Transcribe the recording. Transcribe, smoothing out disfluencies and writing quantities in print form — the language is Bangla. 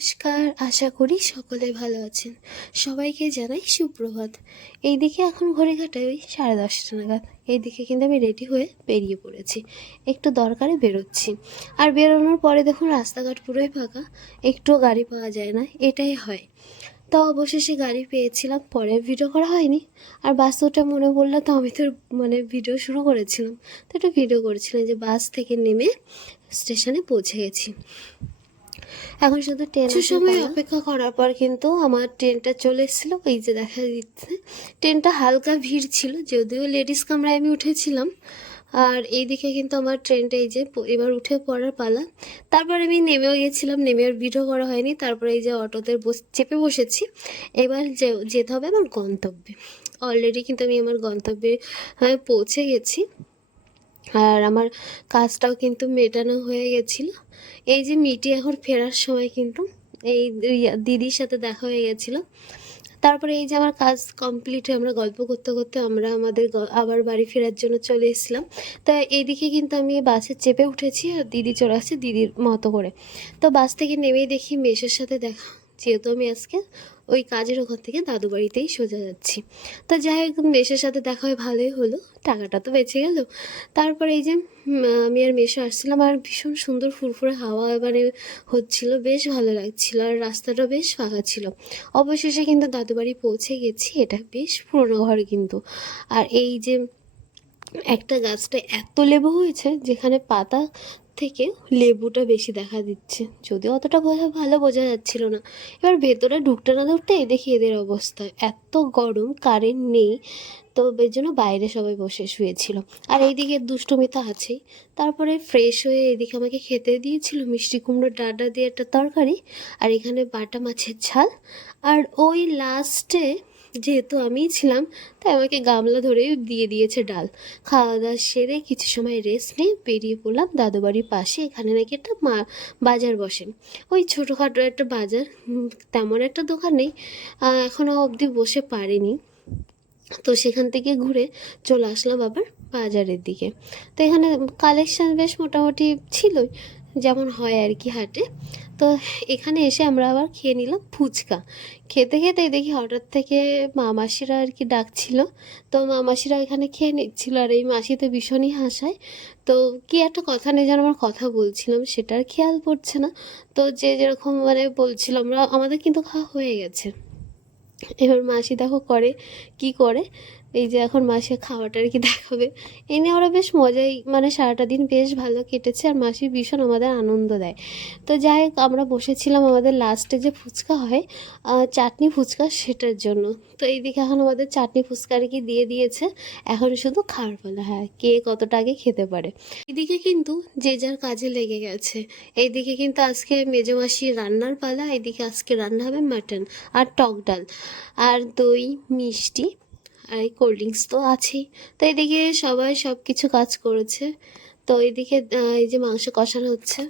নমস্কার, আশা করি সকলে ভালো আছেন। সবাইকে জানাই সুপ্রভাত। এইদিকে এখন ঘড়ি কাটায় ওই 10:30 নাগাদ। এইদিকে কিন্তু আমি রেডি হয়ে বেরিয়ে পড়েছি, একটু দরকারে বেরোচ্ছি। আর বেরোনোর পরে দেখুন রাস্তাঘাট পুরোই ফাঁকা, একটুও গাড়ি পাওয়া যায় না, এটাই হয়। তো অবশেষে গাড়ি পেয়েছিলাম, পরে ভিডিও করা হয়নি। আর বাসটা মনে পড়লো, তো আমি তো ভিডিও শুরু করেছিলাম, তো একটু ভিডিও করেছিলাম যে বাস থেকে নেমে স্টেশনে পৌঁছে গেছি। এখন শুধু ট্রেন সময় অপেক্ষা করার পর কিন্তু আমার ট্রেনটা চলে এসেছিলো। এই যে দেখা দিচ্ছে ট্রেনটা হালকা ভিড় ছিল, যদিও লেডিস কামরায় আমি উঠেছিলাম। আর এইদিকে কিন্তু আমার ট্রেনটা এই যে এবার উঠে পড়ার পালা। তারপর আমি নেমেও গেছিলাম, নেমে আর ভিডিও করা হয়নি। তারপরে এই যে অটোতে চেপে বসেছি। এবার যেতে হবে আমার গন্তব্যে। অলরেডি কিন্তু আমি আমার গন্তব্যে পৌঁছে গেছি। আর আমার কাজটাও কিন্তু মেটানো হয়ে গেছিলো। এই যে মিটি এখন ফেরার সময় কিন্তু এই দিদির সাথে দেখা হয়ে গেছিলো। তারপরে এই যে আমার কাজ কমপ্লিট হয়ে আমরা গল্প করতে করতে আমরা আমাদের আবার বাড়ি ফেরার জন্য চলে এসেছিলাম। তো এইদিকে কিন্তু আমি বাসে চেপে উঠেছি, আর দিদি চলে আসছে দিদির মতো করে। তো বাস থেকে নেমেই দেখি মেসের সাথে দেখা, যেহেতু আমি আজকে ওই কাজের ওখান থেকে দাদু বাড়িতেই সোজা যাচ্ছি। তো যাই হোক, মেসের সাথে দেখা হয়ে ভালোই হলো, টাকাটা তো বেঁচে গেল। তারপরে এই যে আমি আর মেসো আসছিলাম, আর ভীষণ সুন্দর ফুরফুরে হাওয়া এবারে হচ্ছিল, বেশ ভালো লাগছিল, আর রাস্তাটা বেশ ফাঁকা ছিল। অবশেষে কিন্তু দাদু বাড়ি পৌঁছে গেছি। এটা বেশ পুরনো ঘর কিন্তু। আর এই যে একটা গাছটা এত লেবু হয়েছে, যেখানে পাতা থেকে লেবুটা বেশি দেখা দিচ্ছে, যদিও অতটা ভালো বোঝা যাচ্ছিল না। এবার ভেতরে ঢুকতে না ঢুকতে দেখি এদের অবস্থা, এত গরম, কারেন্ট নেই। তো এর জন্য বাইরে সবাই বসে শুয়েছিল। আর এইদিকে দুষ্টুমি তো আছেই। তারপরে ফ্রেশ হয়ে এদিকে আমাকে খেতে দিয়েছিল মিষ্টি কুমড়োর ডাঁটা দিয়ে একটা তরকারি, আর এখানে বাটা মাছের ঝাল। আর ওই লাস্টে যেহেতু আমিই ছিলাম, তাই আমাকে গামলা ধরে দিয়ে দিয়েছে ডাল। খাওয়া দাওয়া সেরে কিছু সময় রেস্ট নিয়ে বেরিয়ে পড়লাম দাদু বাড়ির পাশে। এখানে নাকি একটা বাজার বসে, ওই ছোটোখাটো একটা বাজার, তেমন একটা দোকান নেই, এখনও অবধি বসে পারিনি। তো সেখান থেকে ঘুরে চলে আসলাম আবার বাজারের দিকে। তো এখানে কালেকশান বেশ মোটামুটি ছিলই, যেমন হয় আর কি হাটে। তো এখানে এসে আমরা আবার খেয়ে নিলাম ফুচকা। খেতে খেতে দেখি হঠাৎ থেকে মাসিরা আর কি ডাকছিল। তো মাসিরা এখানে খেয়ে নিচ্ছিল, আর এই মাসি তো ভীষণই হাসায়। তো কি একটা কথা নিয়ে যেন আমার কথা বলছিলাম, সেটার খেয়াল পড়ছে না। তো যে যেরকম বলছিল, আমাদের কিন্তু খাওয়া হয়ে গেছে। এবার মাসি দেখো করে কি করে, এই যে এখন মাসি খাওয়াটা আর কি দেখাবে। এই নিয়ে ওরা বেশ মজাই, সারাটা দিন বেশ ভালো কেটেছে, আর মাসি ভীষণ আমাদের আনন্দ দেয়। তো যাই হোক, আমরা বসেছিলাম আমাদের লাস্টে যে ফুচকা হয়, চাটনি ফুচকা, সেটার জন্য। তো এইদিকে এখন আমাদের চাটনি ফুচকা আর কি দিয়ে দিয়েছে, এখন শুধু খাওয়ার পালা। হ্যাঁ, কে কতটা আগে খেতে পারে। এদিকে কিন্তু যে যার কাজে লেগে গেছে। এইদিকে কিন্তু আজকে মেজো মাসির রান্নার পালা, এদিকে আজকে রান্না হবে মাটন আর টক ডাল আর দই মিষ্টি, আর এই কোল্ড ড্রিঙ্কস তো আছেই। তো এদিকে সবাই সব কিছু কাজ করেছে। তো এদিকে এই যে মাংস কষানো হচ্ছে।